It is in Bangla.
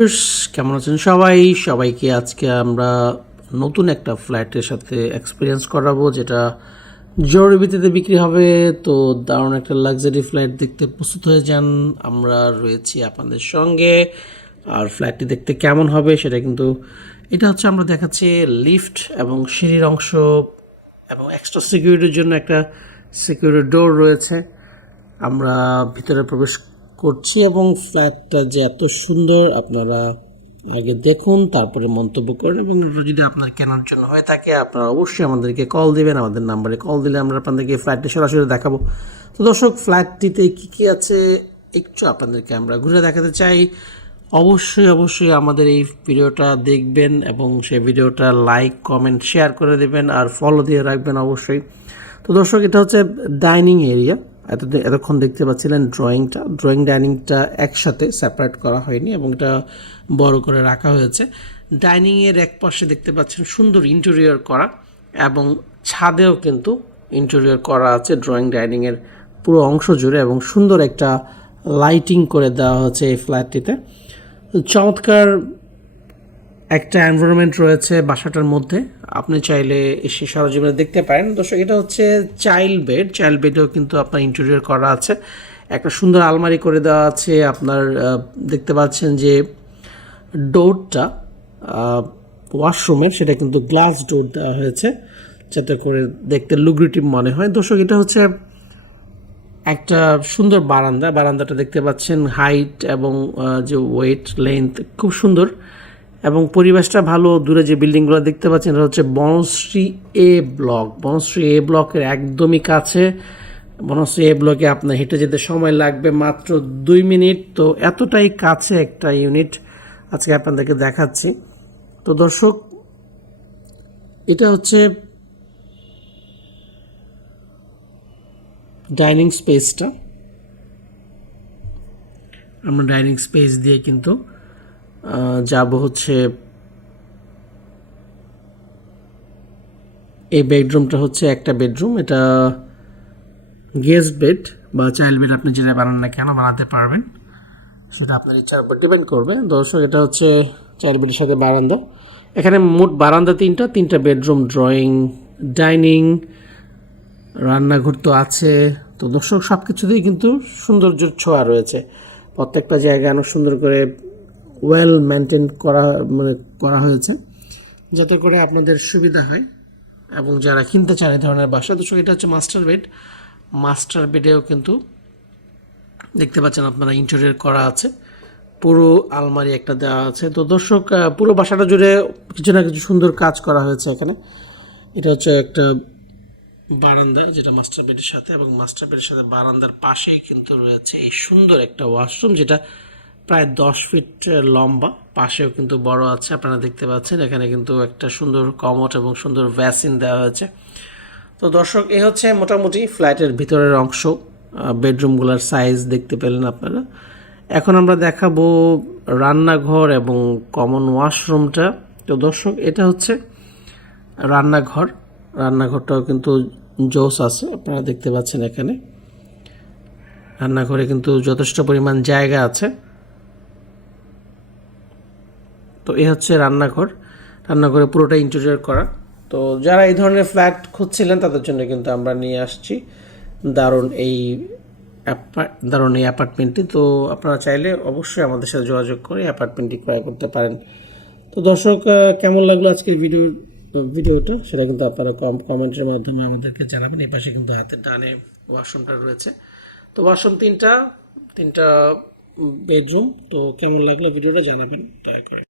কেমন আছেন সবাই? সবাইকে আজকে আমরা নতুন একটা ফ্ল্যাটের সাথে এক্সপিরিয়েন্স করাবো, যেটা জরুরি ভিত্তিতে বিক্রি হবে। তো দারুণ একটা লাক্সারি ফ্ল্যাট দেখতে প্রস্তুত হয়ে যান, আমরা রয়েছি আপনাদের সঙ্গে। আর ফ্ল্যাটটি দেখতে কেমন হবে সেটা কিন্তু এটা হচ্ছে আমরা দেখাচ্ছি লিফট এবং সিঁড়ির অংশ এবং এক্সট্রা সিকিউরিটির জন্য একটা সিকিউরিটি ডোর রয়েছে। আমরা ভিতরে প্রবেশ করছি এবং ফ্ল্যাটটা যে এত সুন্দর আপনারা আগে দেখুন, তারপরে মন্তব্য করেন। এবং যদি আপনার কেনার জন্য হয়ে থাকে আপনারা অবশ্যই আমাদেরকে কল দিবেন। আমাদের নাম্বারে কল দিলে আমরা আপনাদেরকে ফ্ল্যাটটি সরাসরি দেখাবো। তো দর্শক, ফ্ল্যাটটিতে কী কী আছে একটু আপনাদেরকে আমরা ঘুরে দেখাতে চাই। অবশ্যই আমাদের এই ভিডিওটা দেখবেন এবং সেই ভিডিওটা লাইক কমেন্ট শেয়ার করে দেবেন আর ফলো দিয়ে রাখবেন অবশ্যই। তো দর্শক, এটা হচ্ছে ডাইনিং এরিয়া। এতক্ষণ দেখতে পাচ্ছিলেন ড্রয়িং ডাইনিংটা একসাথে সেপারেট করা হয়নি এবং এটা বড় করে রাখা হয়েছে। ডাইনিংয়ের এক পাশে দেখতে পাচ্ছেন সুন্দর ইন্টেরিয়র করা এবং ছাদেও কিন্তু ইন্টেরিয়র করা আছে ড্রয়িং ডাইনিংয়ের পুরো অংশ জুড়ে, এবং সুন্দর একটা লাইটিং করে দেওয়া হচ্ছে এই ফ্ল্যাটটিতে। চমৎকার একটা এনভায়রনমেন্ট রয়েছে বাসাটার মধ্যে, আপনি চাইলে এসে সরজমিনে দেখতে পারেন। দর্শক, এটা হচ্ছে চাইল্ড বেডেও কিন্তু আপনার ইন্টেরিয়র করা আছে, একটা সুন্দর আলমারি করে দেওয়া আছে। আপনার দেখতে পাচ্ছেন যে ডোরটা ওয়াশরুমের সেটা কিন্তু গ্লাস ডোর দেওয়া হয়েছে, যাতে করে দেখতে লুক্রেটিভ মনে হয়। দর্শক, এটা হচ্ছে একটা সুন্দর বারান্দাটা দেখতে পাচ্ছেন, হাইট এবং যে ওয়েট লেন্থ খুব সুন্দর এবং পরিবেশটা ভালো। দূরে যে বিল্ডিংগুলো দেখতে পাচ্ছেন এটা হচ্ছে বনশ্রী এ ব্লকের একদমই কাছে। বনশ্রী এ ব্লকে আপনার হেঁটে যেতে সময় লাগবে মাত্র 2 মিনিট। তো এতটাই কাছে একটা ইউনিট আজকে আপনাদেরকে দেখাচ্ছি। তো দর্শক, এটা হচ্ছে ডাইনিং স্পেসটা। আমরা ডাইনিং স্পেস দিয়ে কিন্তু যাব হচ্ছে এই বেডরুমটা হচ্ছে একটা বেডরুম। এটা গেস্ট বেড বা চাইল্ড বেড আপনি যেটা বানান না কেন বানাতে পারবেন, সেটা আপনার ইচ্ছার উপর ডিপেন্ড করবে। দর্শক, এটা হচ্ছে চাইল্ড বেডের সাথে বারান্দা। এখানে মোট বারান্দা তিনটা বেডরুম, ড্রয়িং, ডাইনিং, রান্নাঘর তো আছে। তো দর্শক, সব কিছুতেই কিন্তু সৌন্দর্যের ছোঁয়া রয়েছে। প্রত্যেকটা জায়গায় অনেক সুন্দর করে ওয়েল মেনটেন করা হয়েছে, যাতে করে আপনাদের সুবিধা হয় এবং যারা কিনতে চান এই ধরনের বাসা। দর্শক, এটা হচ্ছে মাস্টার বেডেও কিন্তু দেখতে পাচ্ছেন আপনারা ইন্টেরিয়র করা আছে, পুরো আলমারি একটা দেওয়া আছে। তো দর্শক, পুরো বাসাটা জুড়ে কিছু না কিছু সুন্দর কাজ করা হয়েছে এখানে। এটা হচ্ছে একটা বারান্দা যেটা মাস্টার বেডের সাথে, এবং মাস্টার বেডের সাথে বারান্দার পাশেই কিন্তু রয়েছে এই সুন্দর একটা ওয়াশরুম, যেটা প্রায় 10 ফিট লম্বা, পাশেও কিন্তু বড় আছে। আপনারা দেখতে পাচ্ছেন এখানে কিন্তু একটা সুন্দর কমোড এবং সুন্দর ভ্যাসিন দেওয়া হয়েছে। তো দর্শক, এই হচ্ছে মোটামুটি ফ্ল্যাটের ভিতরের অংশ। বেডরুমগুলোর সাইজ দেখতে পেলেন আপনারা। এখন আমরা দেখাবো রান্নাঘর এবং কমন ওয়াশরুমটা। তো দর্শক, এটা হচ্ছে রান্নাঘরটাও কিন্তু জোস আছে, আপনারা দেখতে পাচ্ছেন এখানে। রান্নাঘরে কিন্তু যথেষ্ট পরিমাণ জায়গা আছে। তো এই হচ্ছে রান্নাঘরে পুরোটা ইন্টেরিয়র করা। তো যারা এই ধরনের ফ্ল্যাট খুঁজছিলেন তাদের জন্য কিন্তু আমরা নিয়ে আসছি দারুণ এই অ্যাপার্টমেন্টটি। তো আপনারা চাইলে অবশ্যই আমাদের সাথে যোগাযোগ করে অ্যাপার্টমেন্টটি ক্রয় করতে পারেন। তো দর্শক, কেমন লাগলো আজকের ভিডিওটা সেটা কিন্তু আপনারা কমেন্টের মাধ্যমে আমাদেরকে জানাবেন। এই পাশে কিন্তু হাতের ডানে ওয়াশরুমটা রয়েছে। তো ওয়াশরুম তিনটা বেডরুম। তো কেমন লাগলো ভিডিওটা জানাবেন দয়া করে।